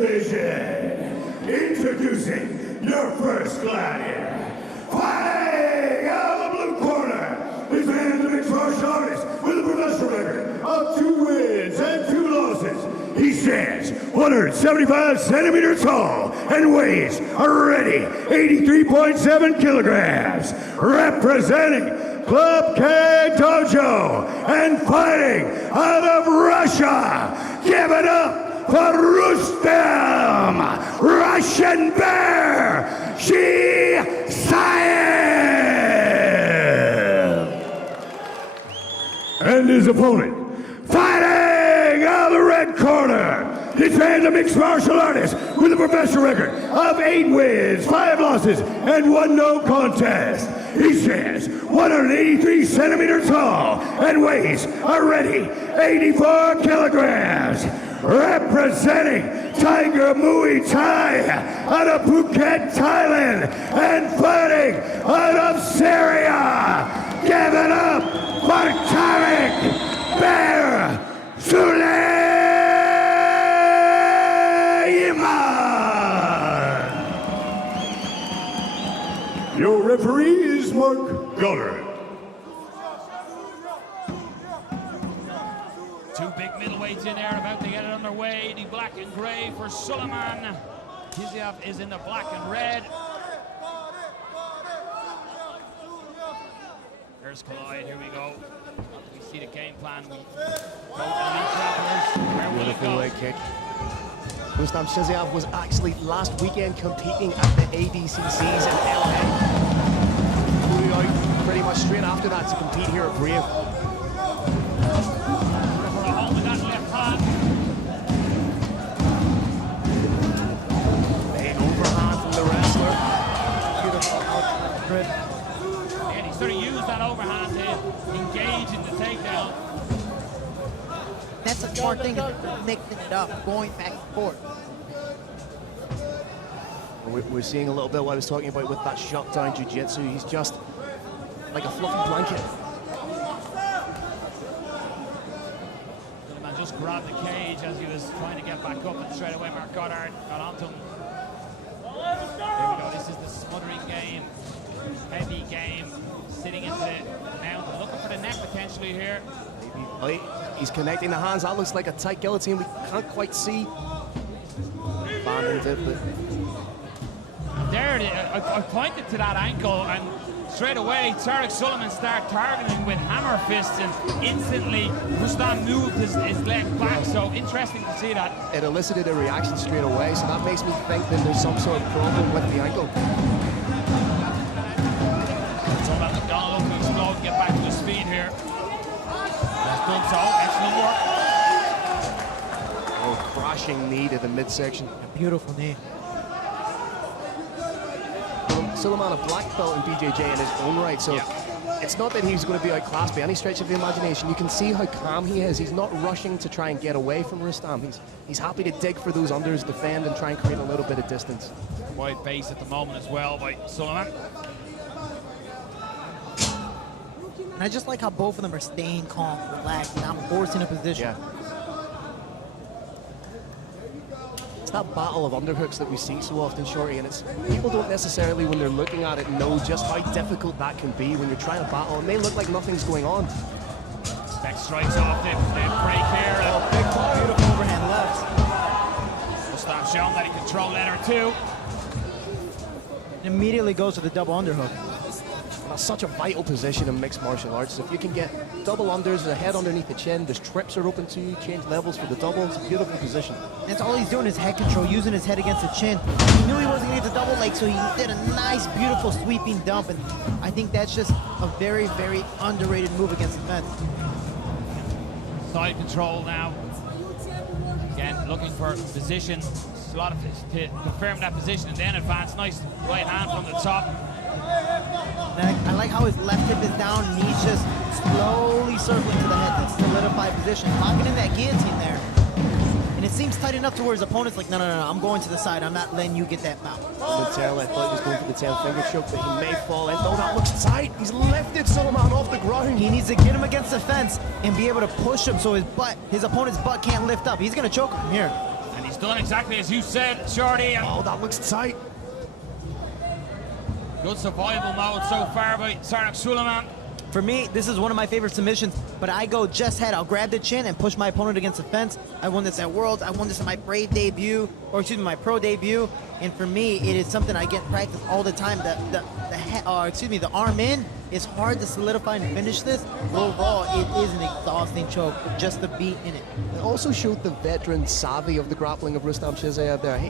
division. Introducing your first gladiator. Fighting out of the blue corner, this man's a mixed martial artist with a professional record of 2 wins and 2 losses. He stands 175 centimeters tall and weighs already 83.7 kilograms. Representing Club K Dojo and fighting out of Russia, give it up for Rustam Russian Bear Chsiev. And his opponent, fighting out of the red corner, this man's a mixed martial artist with a professional record of 8 wins, 5 losses, and 1 no contest. He stands 183 centimeters tall and weighs already 84 kilograms. Representing Tiger Muay Thai out of Phuket, Thailand, and fighting out of Syria. Give it up for Tarek Suleiman. Your referee is Mark Gunner. 2 big middleweights in there about to get it underway. The black and gray for Suleiman. Chsiev is in the black and red. There's Collide, here we go. We see the game plan. We go to the beautiful leg kick. Rustam Chsiev was actually last weekend competing at the ADCCs in LA. Flew out pretty much straight after that to compete here at Brave. Big overhand from the wrestler. Beautiful out. And he sort of used that overhand to engage in the takedown. That's a smart thing, mixing it up, going back and forth. We're seeing a little bit what I was talking about with that shutdown jiu-jitsu. He's just like a fluffy blanket. Suleiman just grabbed the cage as he was trying to get back up, and straight away Mark Goddard got onto him. There we go, this is the smothering game, heavy game, sitting into the mount, looking for the neck potentially here. Maybe. He's connecting the hands. That looks like a tight guillotine. We can't quite see. There, I pointed to that ankle, and straight away Tarek Suleiman started targeting with hammer fists, and instantly Rustam moved his leg back. So interesting to see that. It elicited a reaction straight away, so that makes me think that there's some sort of problem with the ankle. It's all about McDonald to explode and get back to his feet here. Has done so. Excellent work. Oh, crashing knee to the midsection. A beautiful knee. Suleiman, a black belt in BJJ in his own right, so it's not that he's going to be outclassed by any stretch of the imagination. You can see how calm he is. He's not rushing to try and get away from Rustam. He's happy to dig for those unders, defend, and try and create a little bit of distance. Wide base at the moment as well by Suleiman. And I just like how both of them are staying calm, relaxed, not forcing a position. Yeah. It's that battle of underhooks that we see so often, Shorty, and it's people don't necessarily, when they're looking at it, know just how difficult that can be when you're trying to battle, and they look like nothing's going on. Back strikes off the break here. Oh, big, beautiful overhand left. Rustam showing that he can throw letter 2. Immediately goes to the double underhook. That's such a vital position in mixed martial arts. If you can get double unders, the head underneath the chin, the strips are open to you, change levels for the double. It's a beautiful position. That's all he's doing is head control, using his head against the chin. He knew he wasn't going to get the double leg, so he did a nice, beautiful sweeping dump, and I think that's just a very, very underrated move against the fence. Side control now. Again, looking for position. A lot of to confirm that position and then advance. Nice right hand from the top. I like how his left hip is down and he's just slowly circling to the head to solidify position, locking in that guillotine there. And it seems tight enough to where his opponent's like, no, I'm going to the side. I'm not letting you get that bout. The tail, I thought he was going for the tail finger choke, but he may fall in. Oh, that looks tight. He's lifted Suleiman off the ground. He needs to get him against the fence and be able to push him so his opponent's butt can't lift up. He's going to choke him here. And he's done exactly as you said, Shorty. Oh, that looks tight. Good survival mode so far by Tarek Suleiman. For me, this is one of my favorite submissions, but I go just head. I'll grab the chin and push my opponent against the fence. I won this at Worlds. I won this in my Brave debut, or excuse me, my Pro debut. And for me, it is something I get practice all the time. The arm in is hard to solidify and finish this. But overall, it is an exhausting choke, just the beat in it. It also showed the veteran savvy of the grappling of Rustam Chsiev there.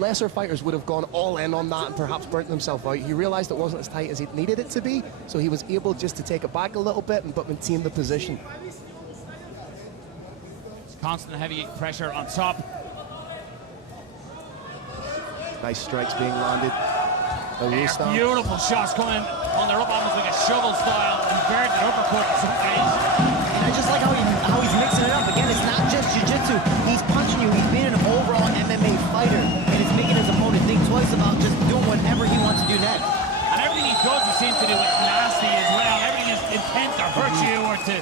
Lesser fighters would have gone all in on that and perhaps burnt themselves out. He realized it wasn't as tight as he needed it to be, so he was able just to take it back a little bit but maintain the position. Constant heavy pressure on top. Nice strikes being landed by Rustam. Beautiful shots coming on the up, almost like a shovel style, inverted uppercut in some cases. And I just like how he's mixing it up. Again, it's not just jiu-jitsu. He's punching you. He's being an overall MMA fighter, and it's making his opponent think twice about just doing whatever he wants to do next. And everything he does, he seems to do it nasty as well. Everything is intent to hurt you or to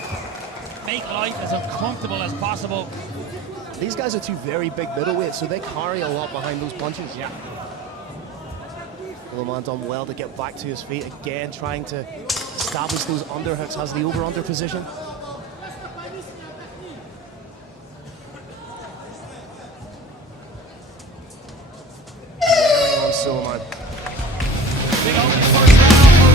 make life as uncomfortable as possible. These guys are two very big middleweights, so they carry a lot behind those punches. Yeah. Suleiman done well to get back to his feet again, trying to establish those underhooks, has the over-under position. On Suleiman. Big opening first round for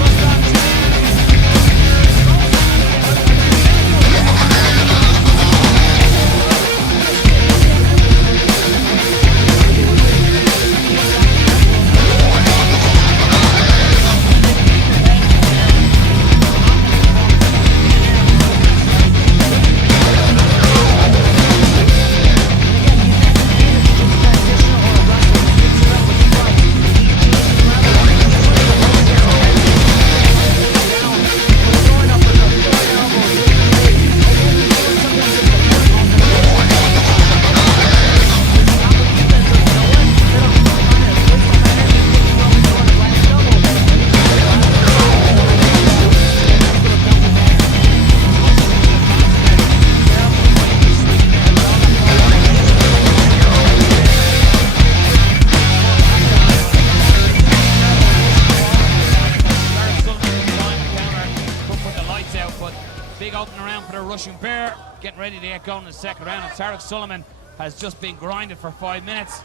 Rustam Bear getting ready to get going in the second round, and Tarek Suleiman has just been grinded for 5 minutes.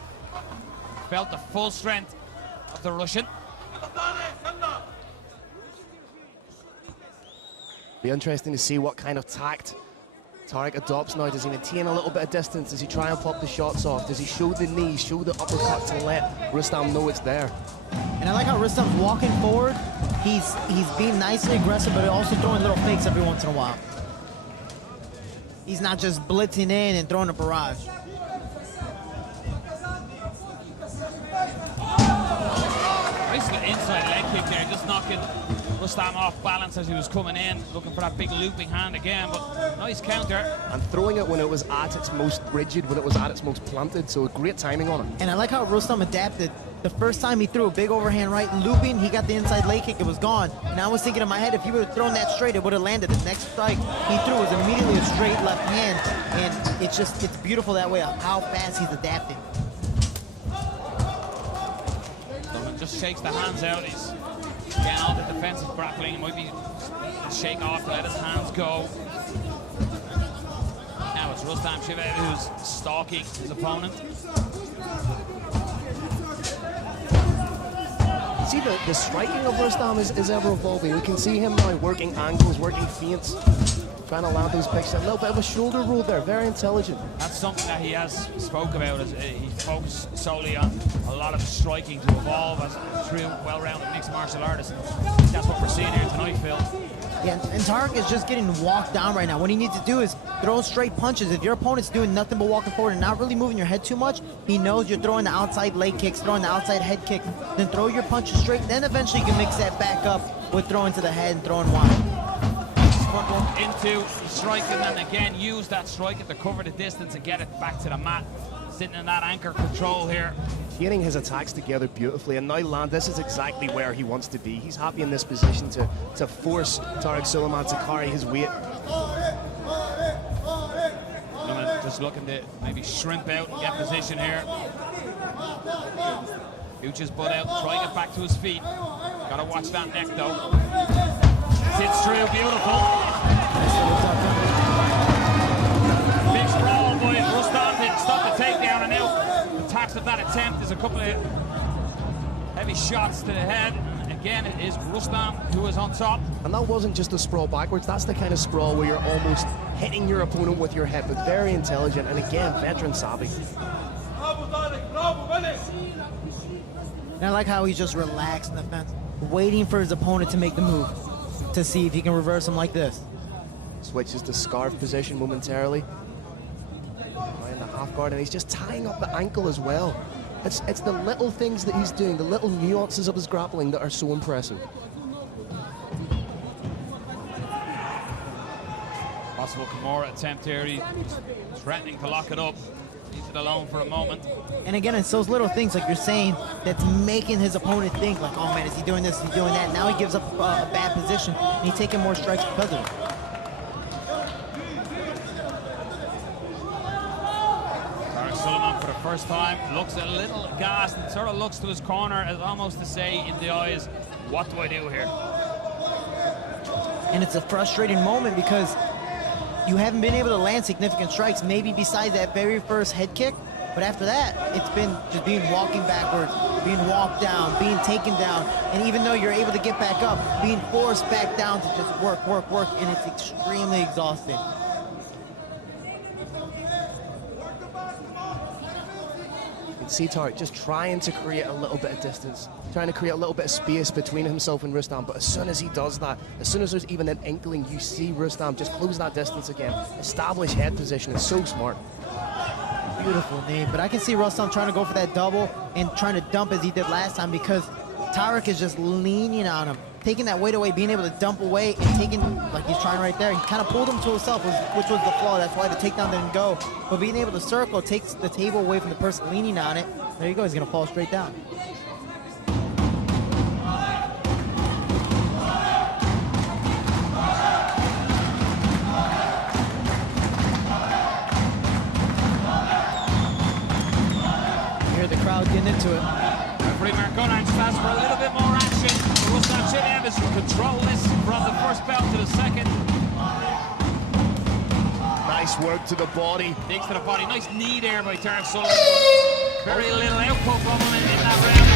Felt the full strength of the Russian. Be interesting to see what kind of tact Tarek adopts now. Does he maintain a little bit of distance? Does he try and pop the shots off? Does he show the knees, show the uppercut to let Rustam know it's there? And I like how Rustam's walking forward. He's being nicely aggressive, but also throwing little fakes every once in a while. He's not just blitzing in and throwing a barrage. Basically inside leg kick there, just knocking Rustam off balance as he was coming in, looking for that big looping hand again, but nice counter. And throwing it when it was at its most rigid, when it was at its most planted, so great timing on it. And I like how Rustam adapted. The first time he threw a big overhand right looping, he got the inside leg kick, it was gone. And I was thinking in my head, if he would have thrown that straight, it would have landed. The next strike he threw was immediately a straight left hand. And it's beautiful that way, how fast he's adapting. Suleiman just shakes the hands out. He's getting all the defensive grappling. It might be a shake off to let his hands go. Now it's Rustam Chsiev who's stalking his opponent. See, the striking of Rustam is ever evolving. We can see him now working angles, working feints, trying to land those picks. A little bit of a shoulder roll there, very intelligent. That's something that he has spoke about. Is he focused solely on a lot of striking to evolve as a true, well-rounded mixed martial artist. That's what we're seeing here tonight, Phil. Yeah, and Tarek is just getting walked down right now. What he needs to do is throw straight punches. If your opponent's doing nothing but walking forward and not really moving your head too much, he knows you're throwing the outside leg kicks, throwing the outside head kick. Then throw your punches straight. Then eventually you can mix that back up with throwing to the head and throwing wide. Into strike and then again use that striking to cover the distance and get it back to the mat. Sitting in that anchor control here. Getting his attacks together beautifully, and now land, this is exactly where he wants to be. He's happy in this position to force Tarek Suleiman to carry his weight. Suleiman just looking to maybe shrimp out and get position here. Hooch his butt out, try to get back to his feet. Gotta watch that neck though. Sits through, beautiful. Big sprawl by Rustam didn't stop the takedown, and now the tax of that attempt is a couple of heavy shots to the head. Again, it is Rustam who is on top. And that wasn't just a sprawl backwards, that's the kind of sprawl where you're almost hitting your opponent with your head, but very intelligent, and again, veteran savvy. And I like how he's just relaxed in the fence, waiting for his opponent to make the move, to see if he can reverse him like this. Switches to scarf position momentarily. Right in the half guard, and he's just tying up the ankle as well. It's the little things that he's doing, the little nuances of his grappling that are so impressive. Possible Kimura attempt here. He's threatening to lock it up. Leaves it alone for a moment. And again, it's those little things, like you're saying, that's making his opponent think, like, oh man, is he doing this, is he doing that? Now he gives up a bad position, and he's taking more strikes because of it. Tarek Suleiman, for the first time, looks a little gassed and sort of looks to his corner as almost to say in the eyes, what do I do here? And it's a frustrating moment because you haven't been able to land significant strikes, maybe besides that very first head kick. But after that, it's been just being walking backwards, being walked down, being taken down. And even though you're able to get back up, being forced back down to just work, and it's extremely exhausting. You can see Tarek just trying to create a little bit of distance, trying to create a little bit of space between himself and Rustam, but as soon as he does that, as soon as there's even an inkling, you see Rustam just close that distance again, establish head position. It's so smart. Beautiful knee, but I can see Rustam trying to go for that double and trying to dump as he did last time, because Tarek is just leaning on him, taking that weight away, being able to dump away and taking, like he's trying right there. He kind of pulled him to himself, which was the flaw. That's why the takedown didn't go. But being able to circle takes the table away from the person leaning on it. There you go, he's gonna fall straight down. The crowd getting into it. Referee Marcona just asks for a little bit more action. Rustam Chsiev is control this from the first belt to the second. Nice work to the body. Digs to the body. Nice knee there by Tarek Suleiman. Very little output from him in that round.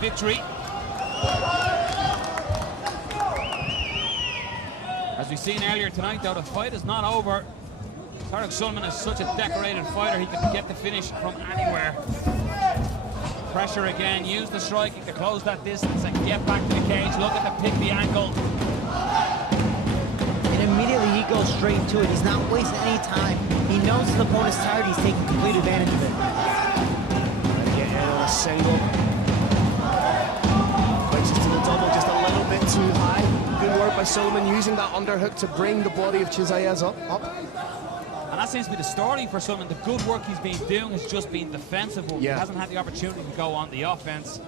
Victory. As we've seen earlier tonight, though, the fight is not over. Tarek Suleiman is such a decorated fighter, he can get the finish from anywhere. Pressure again, use the striking to close that distance and get back to the cage. Look at the pick the ankle. And immediately he goes straight to it. He's not wasting any time. He knows his opponent's tired, he's taking complete advantage of it. Trying to get in on a single. Double just a little bit too high. Good work by Suleiman using that underhook to bring the body of Chsiev up. And that seems to be the story for Suleiman. The good work he's been doing has just been defensive work. Yeah. He hasn't had the opportunity to go on the offense.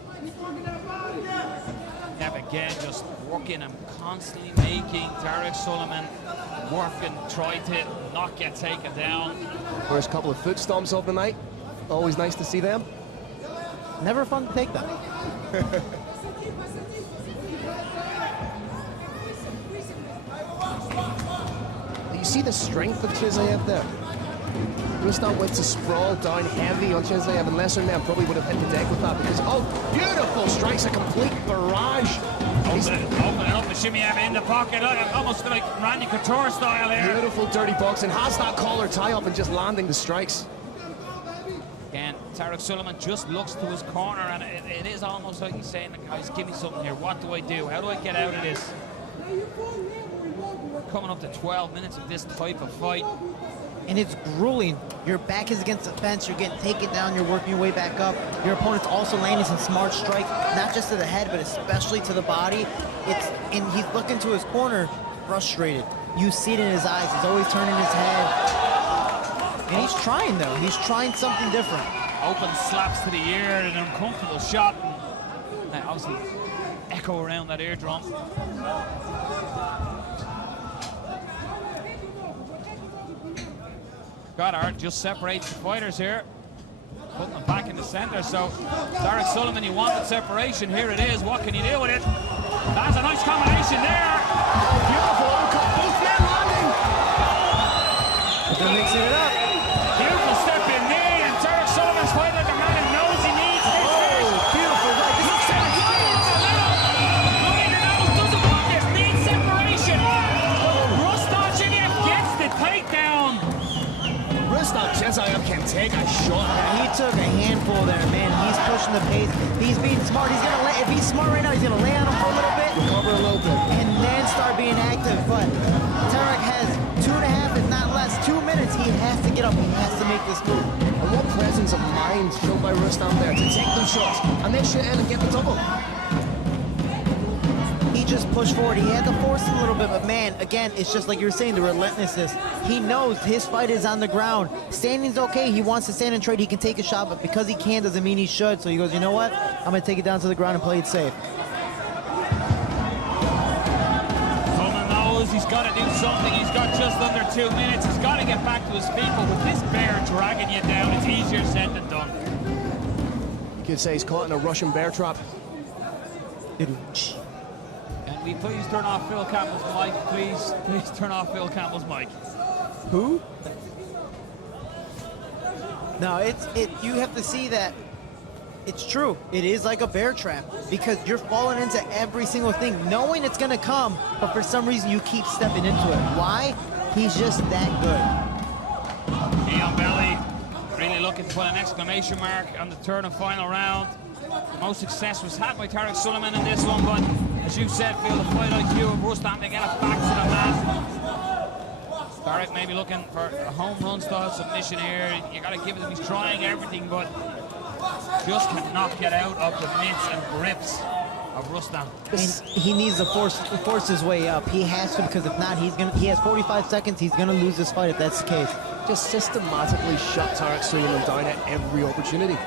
Nev again just working and constantly making Tarek Suleiman working, tried to not get taken down. First couple of foot stomps of the night. Always nice to see them. Never fun to take them. You see the strength of Chsiev there. Rustam went to sprawl down heavy on Chsiev, and lesser men probably would have hit the deck with that because, oh, beautiful strikes, a complete barrage. Open it up and shimmy in the pocket, almost like Randy Couture style here. Beautiful dirty boxing, has that collar tie up and just landing the strikes. Again, Tarek Suleiman just looks to his corner, and it is almost like he's saying, guys, give me something here. What do I do? How do I get out of this? Coming up to 12 minutes of this type of fight. And it's grueling. Your back is against the fence, you're getting taken down, you're working your way back up. Your opponent's also landing some smart strikes, not just to the head, but especially to the body. And he's looking to his corner, frustrated. You see it in his eyes, he's always turning his head. And he's trying though, he's trying something different. Open slaps to the ear, an uncomfortable shot. And obviously, echo around that eardrum. Goddard just separates the fighters here, putting them back in the center. So Tarek Suleiman, you wanted separation. Here it is. What can you do with it? That's a nice combination there. Beautiful overcut, both men landing. They're mixing it up. Beautiful step in knee, and Tarek Sullivan's fighting like a man who knows he needs this. Oh, beautiful right. This is Look at the nose, doesn't want it, needs separation. Rustam Chsiev gets the takedown. Rustam Chsiev can take a shot. Yeah, he took a handful there, man. He's pushing the pace. He's being smart. He's gonna lay, if he's smart right now, he's gonna lay on him for a little bit. Recover a little bit. And then start being active. But Tarek has 2.5, if not less, 2 minutes. He has to get up. He has to make this move. And what presence of mind shown by Rustam there to take those shots and then shoot in and get the double. He just pushed forward. He had to force it a little bit, but man, again, it's just like you were saying, the relentlessness. He knows his fight is on the ground. Standing's okay. He wants to stand and trade. He can take a shot, but because he can doesn't mean he should. So he goes, you know what? I'm going to take it down to the ground and play it safe. Coleman knows he's got to do something. He's got just under 2 minutes. He's got to get back to his feet, but with this bear dragging you down, it's easier said than done. You could say he's caught in a Russian bear trap. Can we please turn off Phil Campbell's mic? Please turn off Phil Campbell's mic. Who? No, you have to see that it's true. It is like a bear trap because you're falling into every single thing, knowing it's gonna come, but for some reason you keep stepping into it. Why? He's just that good. Knee on belly, really looking to put an exclamation mark on the third and final round. The most success was had by Tarek Suleiman in this one, but as you said, Phil, the fight IQ of Rustam to get it back to the mat. Tarek maybe looking for a home run style submission here. You got to give it to him. He's trying everything, but just cannot get out of the mitts and grips of Rustam. And he needs to force his way up. He has to, because if not, he has 45 seconds. He's gonna lose this fight if that's the case. Just systematically shut Tarek Suleiman down at every opportunity.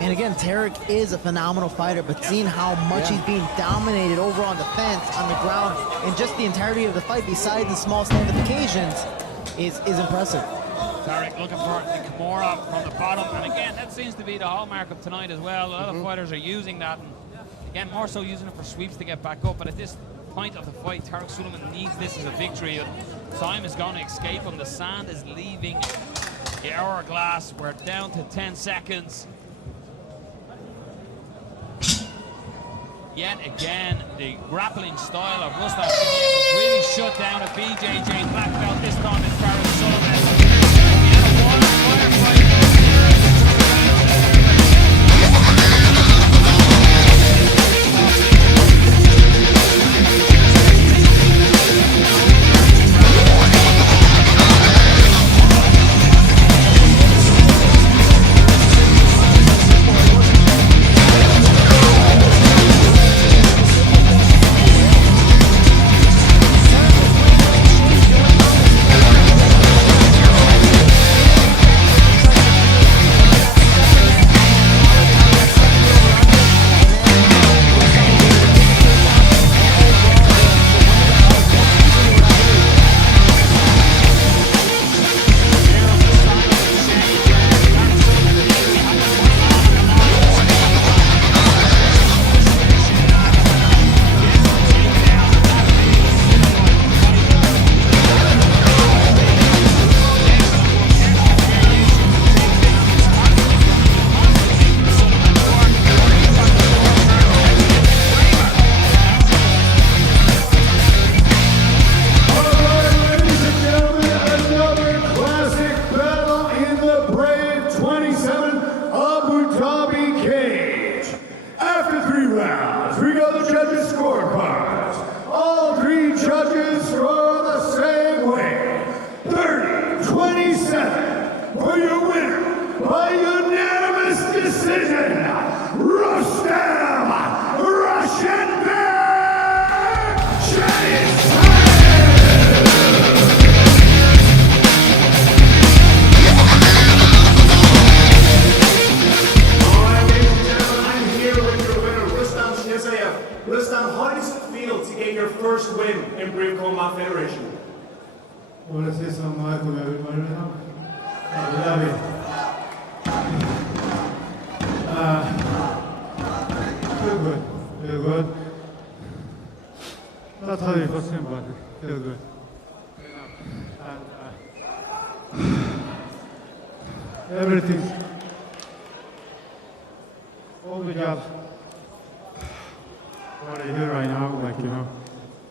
And again, Tarek is a phenomenal fighter, but seeing how much he's being dominated over on the fence, on the ground, and just the entirety of the fight, besides the small stand-up occasions, is impressive. Tarek looking for the Kimura from the bottom, and again, that seems to be the hallmark of tonight as well. A lot of fighters are using that, and again, more so using it for sweeps to get back up. But at this point of the fight, Tarek Suleiman needs this as a victory. Time is going to escape him. The sand is leaving the hourglass. We're down to 10 seconds. Yet again, the grappling style of Rustam Chsiev has really shut down a BJJ black belt. This time it's Tarek Suleiman. We had a firefight. for your winner by unanimous decision, Rustam Russian Bear Chsiev! Rustam, how does it feel to get your first win in Brave Combat Federation? want to say something to everybody right now. I love it. Feel good. Feel good. Not 100%, but feel good. And everything, all the jobs, what I do right now, like, you know,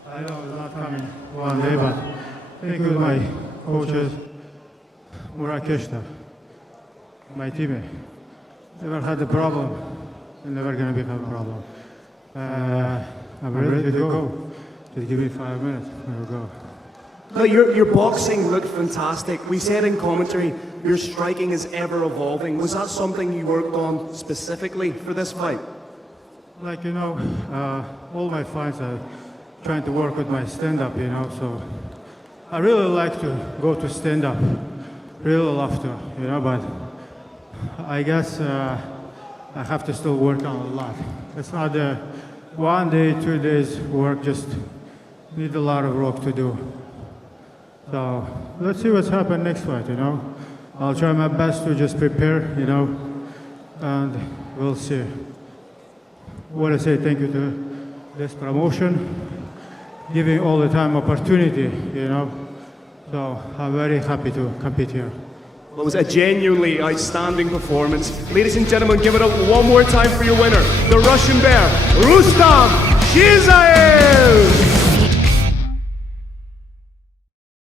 I know it's not coming one day, but thank you to my coaches, Murakeshta, my teammate. Never had a problem, and never gonna become a problem. I'm ready to go. Just give me 5 minutes, we'll go. No, your boxing looked fantastic. We said in commentary, your striking is ever evolving. Was that something you worked on specifically for this fight? Like, you know, all my fights are trying to work with my stand-up, you know, so I really like to go to stand-up, really love to, you know, but I guess I have to still work on a lot. It's not 1 day, 2 days work, just need a lot of work to do. So let's see what's happened next fight, you know. I'll try my best to just prepare, you know, and we'll see. I want to say thank you to this promotion, giving all the time opportunity, you know. So I'm very happy to compete here. Well, it was a genuinely outstanding performance. Ladies and gentlemen, give it up one more time for your winner, the Russian Bear, Rustam Chsiev!